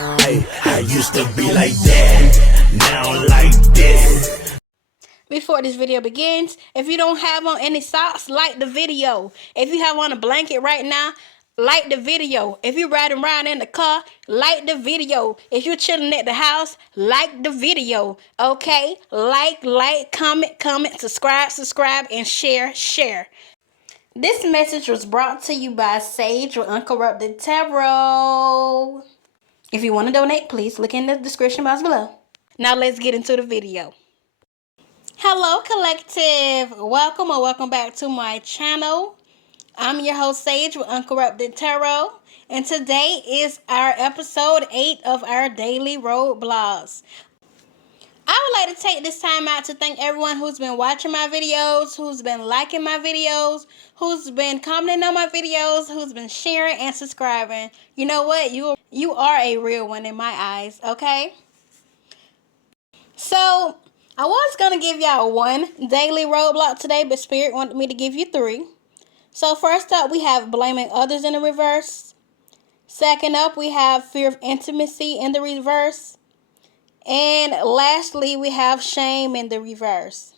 I used to be like that, now like this. Before this video begins, if you don't have on any socks, like the video. If you have on a blanket right now, like the video. If you're riding around in the car, like the video. If you're chilling at the house, like the video. Okay? Like, comment, subscribe, and share. This message was brought to you by Sage with Uncorrupted Tarot. If you want to donate, please look in the description box below. Now let's get into the video. Hello, collective. Welcome back to my channel. I'm your host, Sage with Uncorrupted Tarot. And today is our episode 8 of our daily RoadBlocks. I would like to take this time out to thank everyone who's been watching my videos, who's been liking my videos, who's been commenting on my videos, who's been sharing and subscribing. You know what? You are a real one in my eyes, okay? So, I was going to give y'all one daily roadblock today, but Spirit wanted me to give you 3. So, first up, we have blaming others in the reverse. Second up, we have fear of intimacy in the reverse. And lastly, we have shame in the reverse.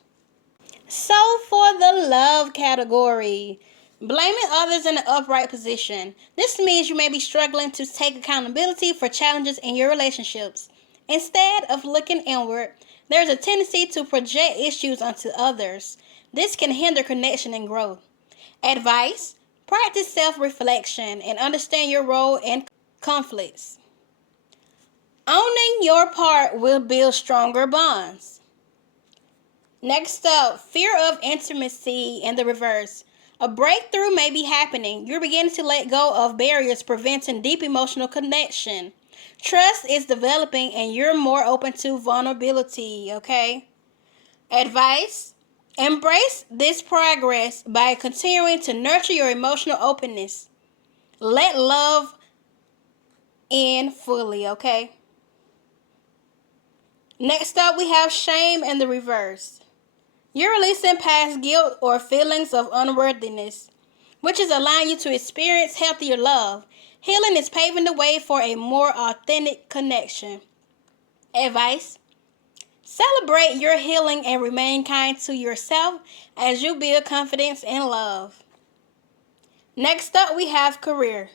So for the love category, blaming others in the upright position. This means you may be struggling to take accountability for challenges in your relationships. Instead of looking inward, there's a tendency to project issues onto others. This can hinder connection and growth. Advice: practice self-reflection and understand your role in conflicts. Owning your part will build stronger bonds. Next up, fear of intimacy in the reverse. A breakthrough may be happening. You're beginning to let go of barriers preventing deep emotional connection. Trust is developing and you're more open to vulnerability, okay? Advice: embrace this progress by continuing to nurture your emotional openness. Let love in fully, okay? Next up, we have shame in the reverse. You're releasing past guilt or feelings of unworthiness, which is allowing you to experience healthier love. Healing is paving the way for a more authentic connection. Advice: celebrate your healing and remain kind to yourself as you build confidence and love. Next up, we have career.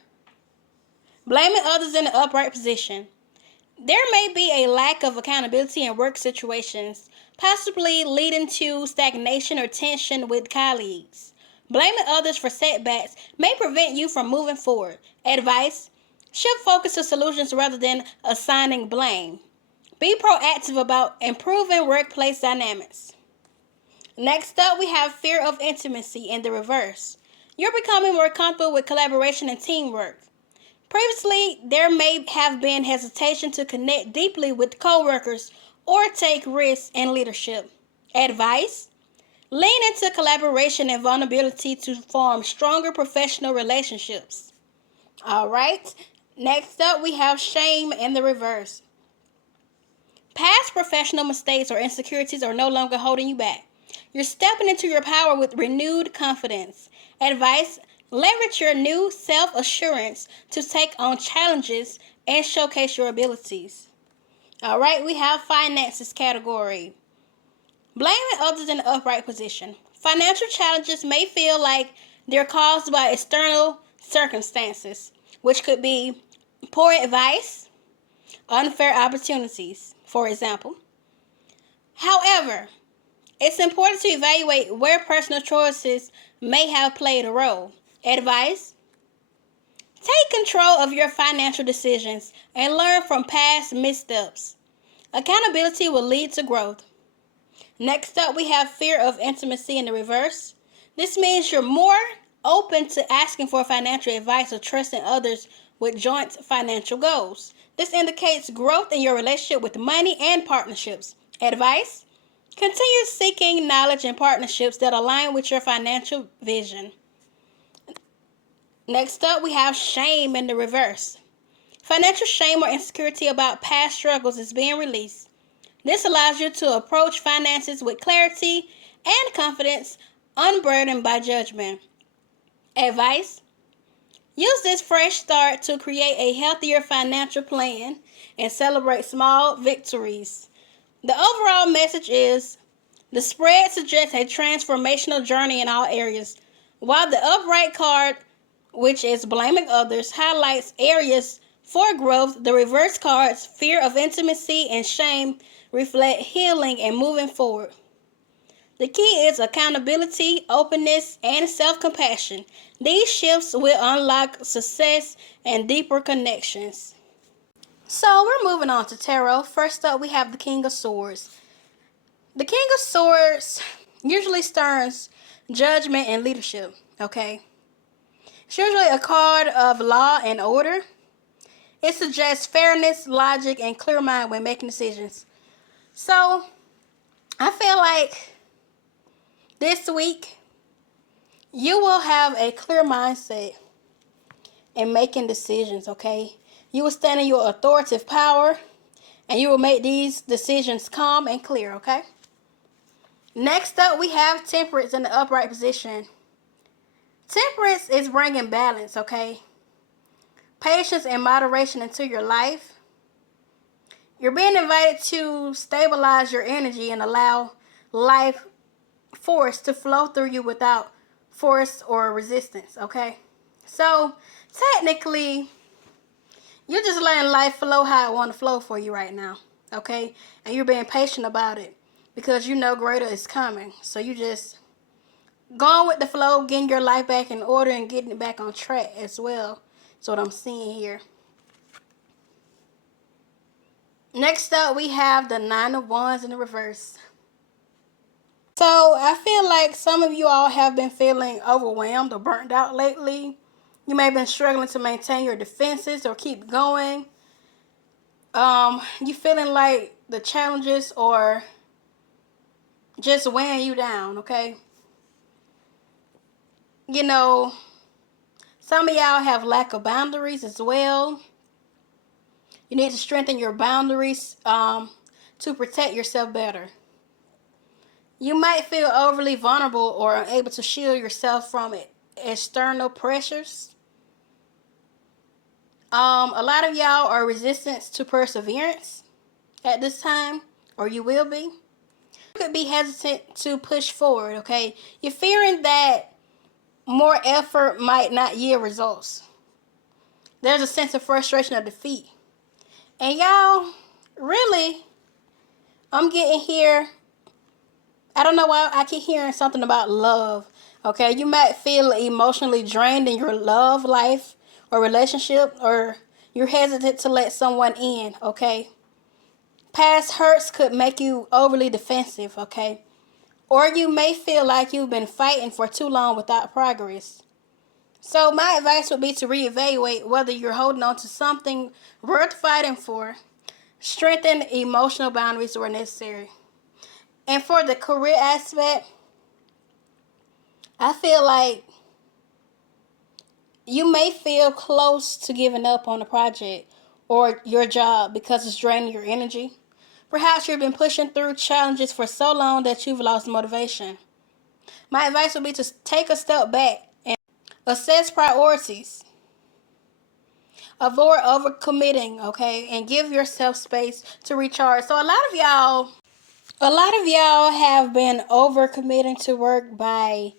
Blaming others in the upright position. There may be a lack of accountability in work situations, possibly leading to stagnation or tension with colleagues. Blaming others for setbacks may prevent you from moving forward. Advice: shift focus to solutions rather than assigning blame. Be proactive about improving workplace dynamics. Next up, we have fear of intimacy in the reverse. You're becoming more comfortable with collaboration and teamwork. Previously, there may have been hesitation to connect deeply with coworkers or take risks in leadership. Advice: lean into collaboration and vulnerability to form stronger professional relationships. All right, next up we have shame in the reverse. Past professional mistakes or insecurities are no longer holding you back. You're stepping into your power with renewed confidence. Advice: leverage your new self-assurance to take on challenges and showcase your abilities. All right, we have finances category. Blaming others in the upright position. Financial challenges may feel like they're caused by external circumstances, which could be poor advice, unfair opportunities, for example. However, it's important to evaluate where personal choices may have played a role. Advice: take control of your financial decisions and learn from past missteps. Accountability will lead to growth. Next up, we have fear of intimacy in the reverse. This means you're more open to asking for financial advice or trusting others with joint financial goals. This indicates growth in your relationship with money and partnerships. Advice: continue seeking knowledge and partnerships that align with your financial vision. Next up, we have shame in the reverse. Financial shame or insecurity about past struggles is being released. This allows you to approach finances with clarity and confidence, unburdened by judgment. Advice: Use this fresh start to create a healthier financial plan and celebrate small victories. The overall message is the spread suggests a transformational journey in all areas, while the upright card, which is blaming others, highlights areas for growth. The reverse cards, fear of intimacy and shame, reflect healing and moving forward. The key is accountability, openness, and self-compassion. These shifts will unlock success and deeper connections. So we're moving on to tarot. First up, we have the King of Swords. The King of Swords usually stirs judgment and leadership, okay? It's usually a card of law and order. It suggests fairness, logic, and clear mind when making decisions. So I feel like this week you will have a clear mindset in making decisions, okay? You will stand in your authoritative power and you will make these decisions calm and clear, okay? Next up, we have Temperance in the upright position. Temperance is bringing balance, okay? Patience and moderation into your life. You're being invited to stabilize your energy and allow life force to flow through you without force or resistance, okay? So, technically, you're just letting life flow how it want to flow for you right now, okay? And you're being patient about it because you know greater is coming. So you just going with the flow, getting your life back in order and getting it back on track as well. That's what I'm seeing here. Next up, we have the Nine of Wands in the reverse. So I feel like some of you all have been feeling overwhelmed or burnt out lately. You may have been struggling to maintain your defenses or keep going. You feeling like the challenges are just weighing you down, okay? You know, some of y'all have lack of boundaries as well. You need to strengthen your boundaries to protect yourself better. You might feel overly vulnerable or unable to shield yourself from external pressures. A lot of y'all are resistant to perseverance at this time, or you will be. You could be hesitant to push forward, okay? You're fearing that more effort might not yield results. There's a sense of frustration or defeat. And y'all, really, I'm getting here. I don't know why I keep hearing something about love. Okay, you might feel emotionally drained in your love life or relationship, or you're hesitant to let someone in, okay? Past hurts could make you overly defensive, okay? Or you may feel like you've been fighting for too long without progress. So my advice would be to reevaluate whether you're holding on to something worth fighting for. Strengthen emotional boundaries where necessary. And for the career aspect, I feel like you may feel close to giving up on a project or your job because it's draining your energy. Perhaps you've been pushing through challenges for so long that you've lost motivation. My advice would be to take a step back and assess priorities. Avoid overcommitting, okay, and give yourself space to recharge. So a lot of y'all have been overcommitting to work by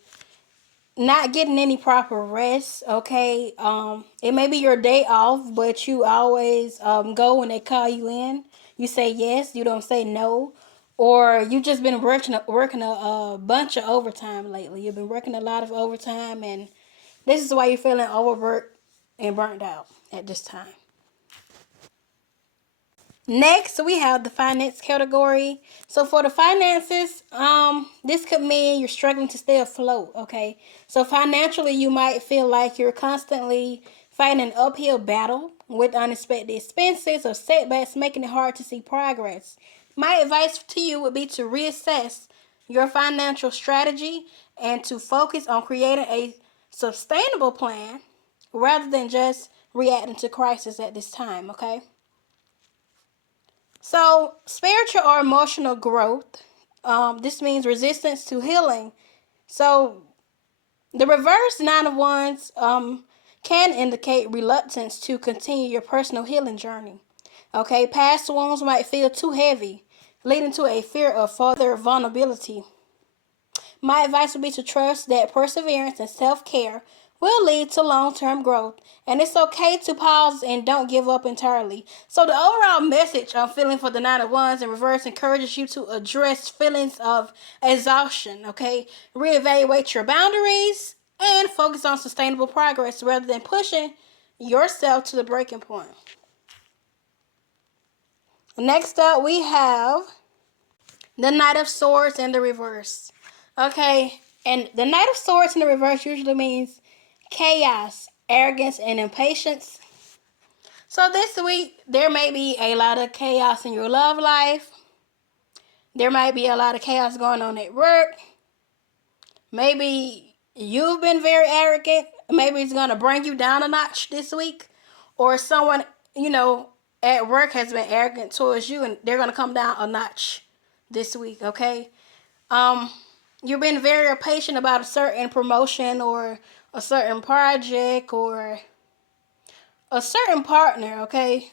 not getting any proper rest, okay? It may be your day off, but you always go when they call you in. You say yes, you don't say no. Or you just been working a bunch of overtime lately. You've been working a lot of overtime, and this is why you're feeling overworked and burnt out at this time. Next, we have the finance category. So for the finances, this could mean you're struggling to stay afloat, okay? So financially, you might feel like you're constantly fighting an uphill battle with unexpected expenses or setbacks, making it hard to see progress. My advice to you would be to reassess your financial strategy and to focus on creating a sustainable plan rather than just reacting to crisis at this time, okay? So, spiritual or emotional growth, this means resistance to healing. So, the reverse Nine of Wands can indicate reluctance to continue your personal healing journey. Okay, past wounds might feel too heavy, leading to a fear of further vulnerability. My advice would be to trust that perseverance and self-care will lead to long-term growth. And it's okay to pause and don't give up entirely. So the overall message I'm feeling for the Nine of Wands in reverse encourages you to address feelings of exhaustion, okay? Reevaluate your boundaries and focus on sustainable progress rather than pushing yourself to the breaking point. Next up, we have the Knight of Swords in the reverse. Okay, and the Knight of Swords in the reverse usually means chaos, arrogance, and impatience. So this week, there may be a lot of chaos in your love life. There might be a lot of chaos going on at work. Maybe you've been very arrogant. Maybe it's going to bring you down a notch this week. Or someone, at work has been arrogant towards you and they're going to come down a notch this week, okay? You've been very impatient about a certain promotion or a certain project or a certain partner, okay?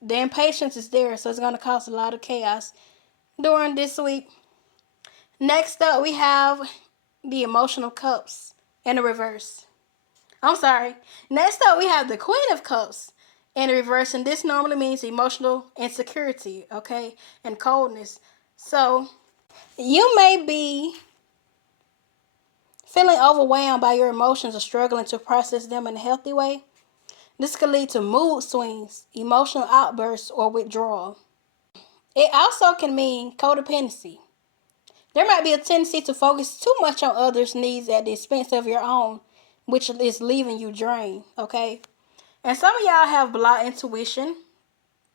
The impatience is there, so it's going to cause a lot of chaos during this week. Next up, we have the emotional cups in the reverse. Next up, we have the Queen of Cups in the reverse, and this normally means emotional insecurity, okay, and coldness. So, you may be feeling overwhelmed by your emotions or struggling to process them in a healthy way. This could lead to mood swings, emotional outbursts, or withdrawal. It also can mean codependency. There might be a tendency to focus too much on others' needs at the expense of your own, which is leaving you drained, okay? And some of y'all have blocked intuition.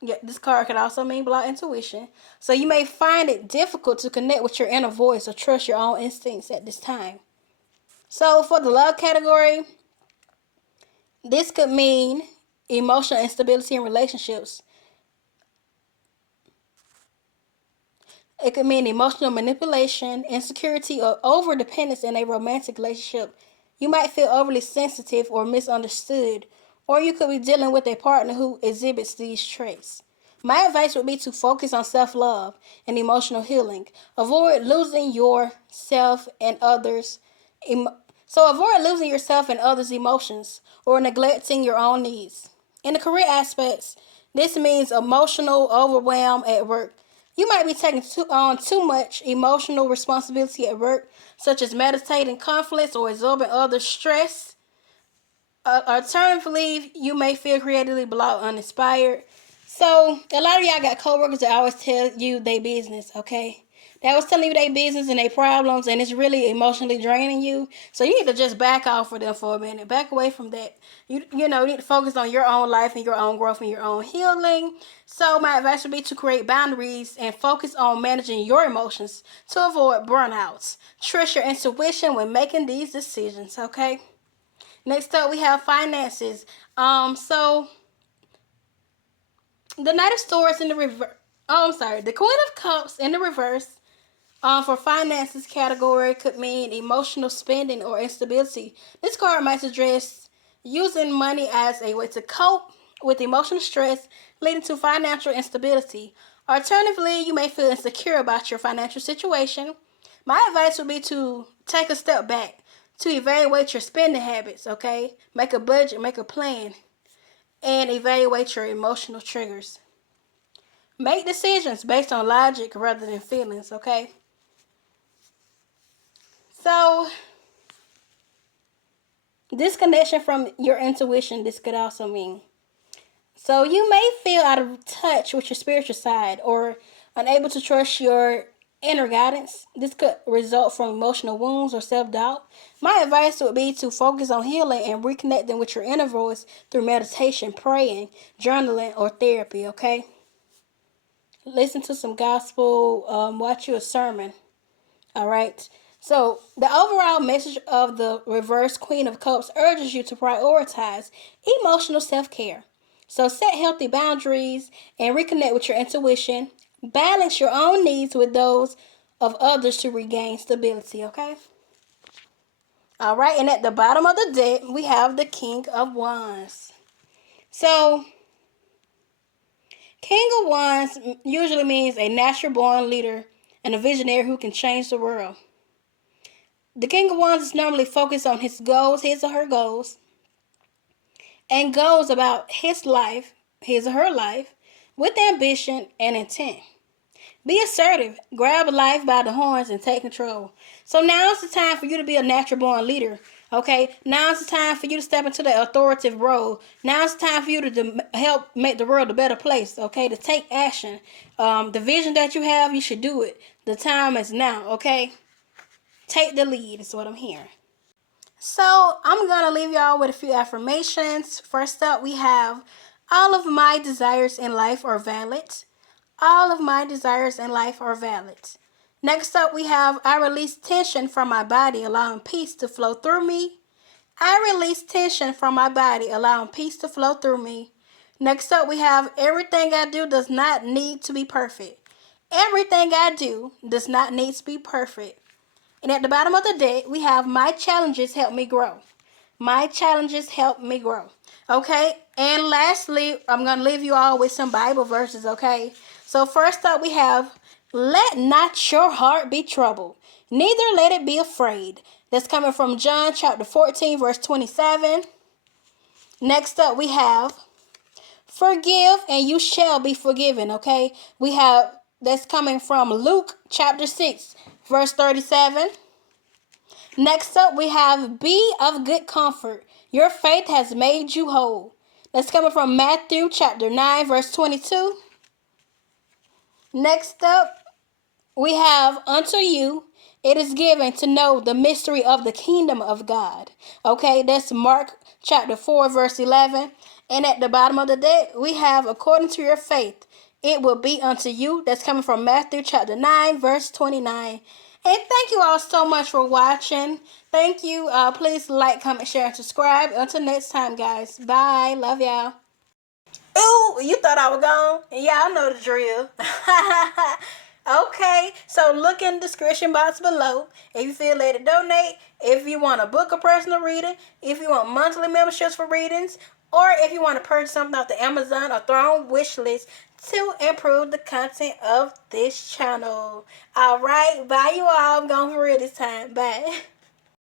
Yeah, this card could also mean blocked intuition. So you may find it difficult to connect with your inner voice or trust your own instincts at this time. So for the love category, this could mean emotional instability in relationships. It could mean emotional manipulation, insecurity, or overdependence in a romantic relationship. You might feel overly sensitive or misunderstood, or you could be dealing with a partner who exhibits these traits. My advice would be to focus on self-love and emotional healing. Avoid losing yourself and others' avoid losing yourself and others' emotions or neglecting your own needs. In the career aspects, this means emotional overwhelm at work. You might be taking on too much emotional responsibility at work, such as meditating conflicts or absorbing others' stress. Alternatively, you may feel creatively blocked, uninspired. So, a lot of y'all got coworkers that always tell you their business, okay? They always telling you their business and their problems, and it's really emotionally draining you. So, you need to just back off for them for a minute. Back away from that. You need to focus on your own life and your own growth and your own healing. So, my advice would be to create boundaries and focus on managing your emotions to avoid burnouts. Trust your intuition when making these decisions, okay? Next up, we have finances. So the Knight of Swords in the reverse. The Queen of Cups in the reverse. For finances category could mean emotional spending or instability. This card might address using money as a way to cope with emotional stress, leading to financial instability. Alternatively, you may feel insecure about your financial situation. My advice would be to take a step back to evaluate your spending habits, okay? Make a budget, make a plan, and evaluate your emotional triggers. Make decisions based on logic rather than feelings, okay? So, disconnection from your intuition, this could also mean. So, you may feel out of touch with your spiritual side or unable to trust your inner guidance. This could result from emotional wounds or self-doubt. My advice would be to focus on healing and reconnecting with your inner voice through meditation, praying, journaling, or therapy, okay? Listen to some gospel, watch you a sermon, all right? So the overall message of the reverse Queen of Cups urges you to prioritize emotional self-care. So set healthy boundaries and reconnect with your intuition. Balance your own needs with those of others to regain stability, okay? All right, and at the bottom of the deck, we have the King of Wands. So, King of Wands usually means a natural born leader and a visionary who can change the world. The King of Wands is normally focused on his goals, his or her goals, and goals about his life, his or her life, with ambition and intent. Be assertive, grab life by the horns, and take control. So now's the time for you to be a natural born leader. Okay, now's the time for you to step into the authoritative role. Now's the time for you to help make the world a better place. Okay, to take action. The vision that you have, you should do it. The time is now. Okay, take the lead is what I'm hearing. So I'm gonna leave y'all with a few affirmations. First up, we have all of my desires in life are valid. All of my desires in life are valid. Next up, we have I release tension from my body, allowing peace to flow through me. I release tension from my body, allowing peace to flow through me. Next up, we have everything I do does not need to be perfect. Everything I do does not need to be perfect. And at the bottom of the deck, we have my challenges help me grow. My challenges help me grow. Okay? And lastly, I'm going to leave you all with some Bible verses, okay? So first up, we have, let not your heart be troubled, neither let it be afraid. That's coming from John chapter 14, verse 27. Next up, we have, forgive and you shall be forgiven, okay? We have, that's coming from Luke chapter 6, verse 37. Next up, we have, be of good comfort. Your faith has made you whole. That's coming from Matthew chapter 9, verse 22. Next up, we have, unto you it is given to know the mystery of the kingdom of God. Okay, that's Mark chapter 4, verse 11. And at the bottom of the deck, we have, according to your faith, it will be unto you. That's coming from Matthew chapter 9, verse 29. And thank you all so much for watching. Thank you. Please like, comment, share, and subscribe. Until next time, guys. Bye. Love y'all. Ooh, you thought I was gone? Y'all know the drill. Okay, so look in the description box below if you feel led to donate, if you want to book a personal reading, if you want monthly memberships for readings, or if you want to purchase something off the Amazon or throw on wish list to improve the content of this channel. All right, bye you all. I'm going for real this time. Bye.